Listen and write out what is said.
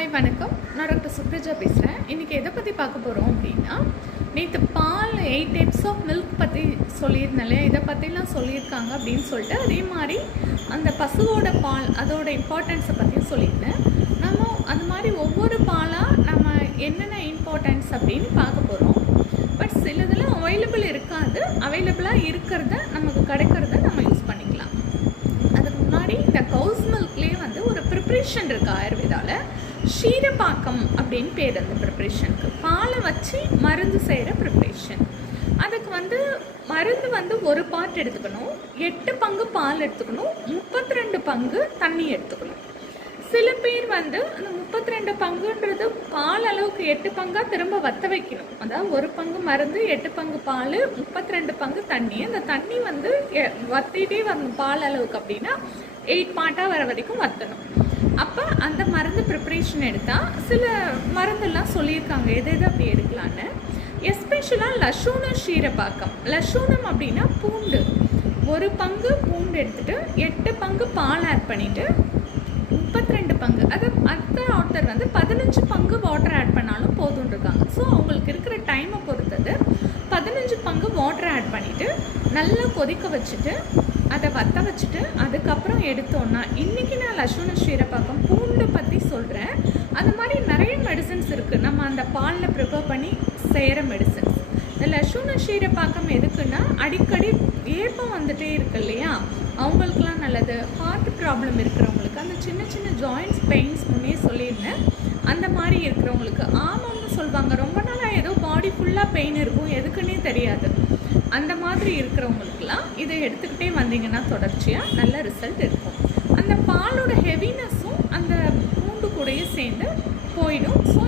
Hi வணக்கம். நான் doctor சுப்ரஜா பேசுகிறேன். இன்றைக்கி எதை பற்றி பார்க்க போகிறோம் அப்படின்னா, நேற்று பால் 8 டைப்ஸ் ஆஃப் மில்க் பற்றி சொல்லியிருந்தேன் இல்லையா, இதை பற்றிலாம் சொல்லியிருக்காங்க அப்படின்னு சொல்லிட்டு, அதே மாதிரி அந்த பசுவோட பால் அதோட இம்பார்ட்டன்ஸை பற்றியும் சொல்லியிருந்தேன். நம்ம அது மாதிரி ஒவ்வொரு பாலாக நம்ம என்னென்ன இம்பார்ட்டன்ஸ் அப்படின்னு பார்க்க போகிறோம். பட் சிலதெல்லாம் அவைலபிளாக இருக்கிறத நமக்கு கிடைக்கிறத நம்ம யூஸ் பண்ணிக்கலாம். அதுக்கு முன்னாடி இந்த கவுஸ் மில்க்லேயே வந்து ஒரு ப்ரிப்ரேஷன் இருக்குது ஆயுர்வேதாவில். ஷீரபாக்கம் அப்படின்னு பேர் அந்த ப்ரிப்ரேஷனுக்கு. பாலை வச்சு மருந்து செய்கிற ப்ரிப்ரேஷன். அதுக்கு வந்து மருந்து வந்து ஒரு பார்ட் எடுத்துக்கணும், 8 பங்கு பால் எடுத்துக்கணும், 32 பங்கு தண்ணி எடுத்துக்கணும். சில பேர் வந்து அந்த 32 பங்குன்றது பால் அளவுக்கு 8 பங்காக திரும்ப வற்ற வைக்கணும். அதாவது 1 பங்கு மருந்து, 8 பங்கு பால், 32 பங்கு தண்ணி. அந்த தண்ணி வந்து வற்றிட்டே வரணும் பால் அளவுக்கு. அப்படின்னா 8 பார்ட்டாக வர வரைக்கும் வற்றணும். அப்போ அந்த மருந்து ப்ரிப்ரேஷன் எடுத்தால் சில மருந்தெல்லாம் சொல்லியிருக்காங்க எது அப்படி எடுக்கலான்னு. எஸ்பெஷலாக லசூனம் ஷீரபாக்கம். லசூனம் அப்படின்னா பூண்டு. 1 பங்கு பூண்டு எடுத்துகிட்டு 8 பங்கு பால் ஆட் பண்ணிவிட்டு 32 பங்கு, அது அடுத்த ஆத்தர் வந்து 15 பங்கு வாட்டர் ஆட் பண்ணாலும் போதும்னு இருக்காங்க. ஸோ அவங்களுக்கு இருக்கிற டைமை பொறுத்தது 15 பங்கு வாட்டர் ஆட் பண்ணிவிட்டு நல்லா கொதிக்க வச்சுட்டு அதை வற்ற வச்சுட்டு அதுக்கப்புறம் எடுத்தோன்னா, இன்றைக்கி நான் லசூன ஷீரபாக்கம் பூண்டு பற்றி சொல்கிறேன். அது மாதிரி நிறைய மெடிசன்ஸ் இருக்குது நம்ம அந்த பாலில் ப்ரிப்பேர் பண்ணி செய்கிற மெடிசன்ஸ். இந்த லசூன ஷீரபாக்கம் எதுக்குன்னா, அடிக்கடி ஏப்பம் வந்துகிட்டே இருக்கு இல்லையா, அவங்களுக்குலாம் நல்லது. ஹார்ட் ப்ராப்ளம் இருக்கிறவங்களுக்கு, அந்த சின்ன சின்ன ஜாயின்ட்ஸ் பெயின்ஸ் முன்னே சொல்லியிருந்தேன், அந்த மாதிரி இருக்கிறவங்களுக்கு, ஆமாம்னு சொல்லுவாங்க, ரொம்ப நாளாக ஏதோ பாடி ஃபுல்லாக பெயின் இருக்கும், எதுக்குன்னே தெரியாது, அந்த மாதிரி இருக்கிறவங்களுக்குலாம் இதை எடுத்துக்கிட்டே வந்தீங்கன்னா தொடர்ச்சியாக நல்ல ரிசல்ட் இருக்கும். அந்த பாலோட ஹெவினஸும் அந்த பூண்டு கூடயே சேர்ந்து போயிடும். ஸோ